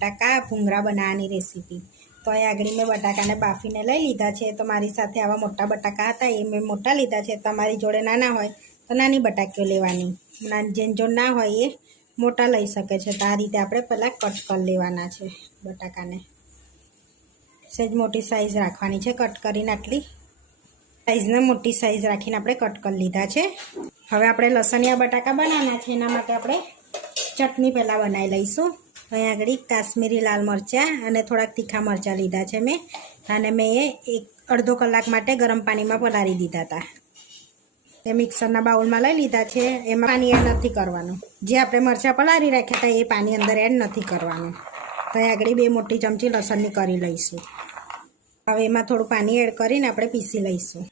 બટાકા ભૂંગરા બનાવવાની રેસીપી તો અહીં આગળ મેં બટાકાને બાફીને લઈ લીધા છે. તો મારી સાથે આવા મોટા બટાકા હતા, એ મેં મોટા લીધા છે. તમારી જોડે નાના હોય, તો નાની બટાકીઓ લેવાની. જેન જો ના હોય, એ મોટા લઈ શકે છે. તો આ રીતે આપણે પહેલાં કટ કરી લેવાના છે બટાકાને. સહેજ મોટી સાઈઝ રાખવાની છે. કટ કરીને આટલી સાઈઝને મોટી સાઈઝ રાખીને આપણે કટ કરી લીધા છે. હવે આપણે લસણિયા બટાકા બનાવવાના છે. એના માટે આપણે ચટણી પહેલાં બનાવી લઈશું. અહીં આગળ કાશ્મીરી લાલ મરચાં અને થોડાક તીખા મરચાં લીધા છે મેં. અને મેં એ એક અડધો કલાક માટે ગરમ પાણીમાં પલાળી દીધા હતા એ મિક્સરના બાઉલમાં લઈ લીધા છે. એમાં પાણી એડ નથી કરવાનું. જે આપણે મરચાં પલાળી રાખ્યા હતા એ પાણી અંદર એડ નથી કરવાનું. તો એ આગળ બે મોટી ચમચી લસણની કરી લઈશું. હવે એમાં થોડું પાણી એડ કરીને આપણે પીસી લઈશું.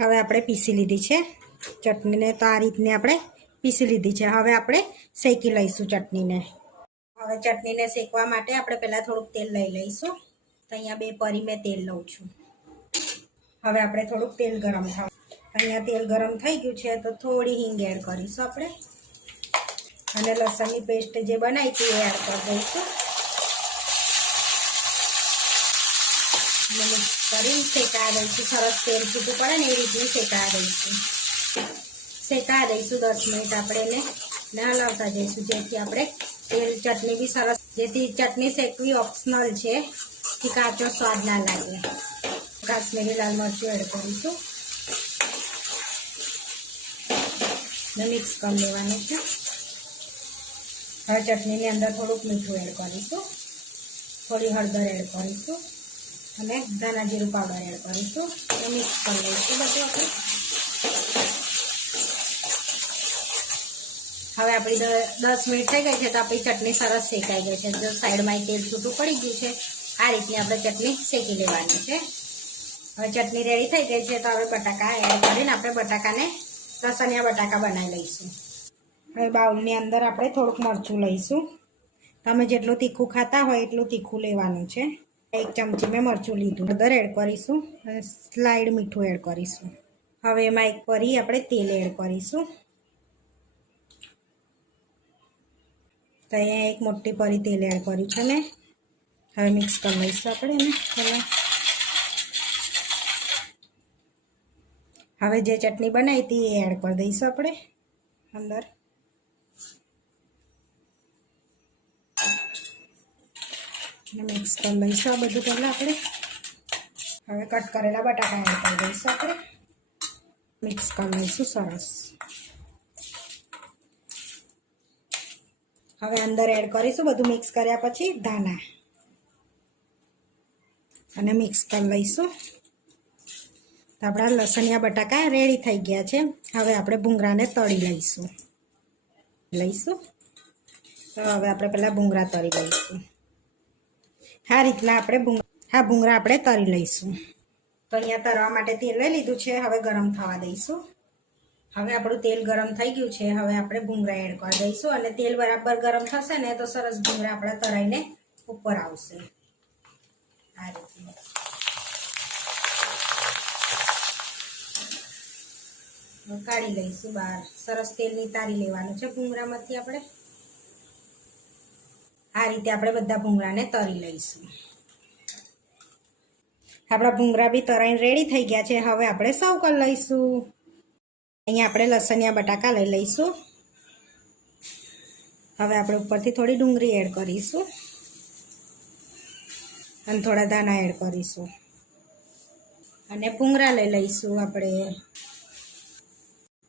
હવે આપણે પીસી લીધી છે. ચટણીને તો આ રીતની આપણે પીસી લીધી છે. હવે આપણે શેકી લઈશું ચટણીને. હવે ચટણીને શેકવા માટે આપણે પહેલાં થોડુંક તેલ લઈ લઈશું. તો અહીંયા બે પરી મેં તેલ લઉં છું. હવે આપણે થોડુંક તેલ ગરમ થાય અહીંયા તેલ ગરમ થઈ ગયું છે તો થોડી હિંગ એડ કરીશું આપણે. અને લસણની પેસ્ટ જે બનાવી હતી એ એડ કરી દઈશું. અને મિક્સ કરી શેકા દઈશું. સરસ તેલ છૂટું પડે ને એ રીતનું શેકા દઈશું. શેકા દઈશું, દસ મિનિટ આપણે એને ને હલાવતા જઈશું. જેથી આપણે તેલ, ચટણી બી સરસ, જેથી ચટણી શેકવી ઓપ્શનલ છે કે કાચો સ્વાદ ના લાગે. કાશ્મીરી લાલ મરચું એડ કરીશું. ને મિક્સ કરી લેવાનું છે. હવે ચટણીની અંદર થોડુંક મીઠું એડ કરીશું. થોડી હળદર એડ કરીશું. અને ધાણા જીરું પાવડર એડ કરીશું. મિક્સ કરી લઈશું બધું આપણે. હવે આપણી દસ મિનિટ થઈ ગઈ છે તો આપણી ચટણી સરસ શેકાઈ ગઈ છે. જો સાઈડમાં તેલ છૂટું પડી ગયું છે, આ રીતની આપણે ચટણી શેકી લેવાની છે. હવે ચટણી રેડી થઈ ગઈ છે તો હવે બટાકા એડ કરીને આપણે બટાકાને લસણિયા બટાકા બનાવી લઈશું. હવે બાઉલની અંદર આપણે થોડુંક મરચું લઈશું. તમે જેટલું તીખું ખાતા હોય એટલું તીખું લેવાનું છે. એક ચમચી મેં મરચું લીધું. હળદર એડ કરીશું અને સ્લાઇડ મીઠું એડ કરીશું. હવે એમાં એક પરી આપણે તેલ એડ કરીશું. તો અહીંયા એક મોટી પરી તેલ એડ કર્યું છે મેં. હવે મિક્સ કરી લઈશું આપણે એને. પહેલાં હવે જે ચટણી બનાવી હતી એ એડ કરી દઈશું આપણે. અંદર. મિક્સ કરી લઈશું આ બધું પહેલાં આપણે. હવે કટ કરેલા બટાકા એડ કરી દઈશું આપણે. મિક્સ કરી લઈશું સરસ. હવે અંદર એડ કરીશું, બધું મિક્સ કર્યા પછી ધાણા. અને મિક્સ કરી લઈશું. તો આપણા લસણિયા બટાકા રેડી થઈ ગયા છે. હવે આપણે ભૂંગરાને તળી લઈશું. લઈશું. તો હવે આપણે પહેલાં ભૂંગરા તળી લઈશું. આ રીતના આપણે હા ભૂંગરા આપણે તળી લઈશું. તો અહીંયા તરવા માટે તેલ લઈ લીધું છે. હવે ગરમ થવા દઈશું. હવે આપણું તેલ ગરમ થઈ ગયું છે, હવે આપણે ભૂંગળા એડ કરી દઈશું અને તેલ બરાબર ગરમ થશે ને તો સરસ ભૂંગળા આપણા તળાઈને ઉપર આવશે. આ રીતે. કાઢી લઈશું બહાર. સરસ તેલ તારી લેવાનું છે ભૂંગળામાંથી આપણે. આ રીતે આપણે બધા ભૂંગળાને તરી લઈશું. આપણા ભૂંગળા બી તરાઈને રેડી થઈ ગયા છે, હવે આપણે સર્વ કરી લઈશું. અહીંયા આપણે લસણિયા બટાકા લઈ લઈશું. હવે આપણે ઉપરથી થોડી ડુંગળી એડ કરીશું. અને થોડા દાણા એડ કરીશું. અને ભૂંગરા લઈ લઈશું આપણે.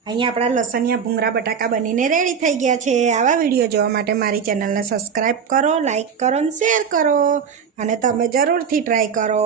અહીંયા આપણા લસણિયા ભૂંગરા બટાકા બનીને રેડી થઈ ગયા છે. આવા વીડિયો જોવા માટે મારી ચેનલને સબસ્ક્રાઈબ કરો લાઈક કરો અને શેર કરો. અને તમે જરૂરથી ટ્રાય કરો.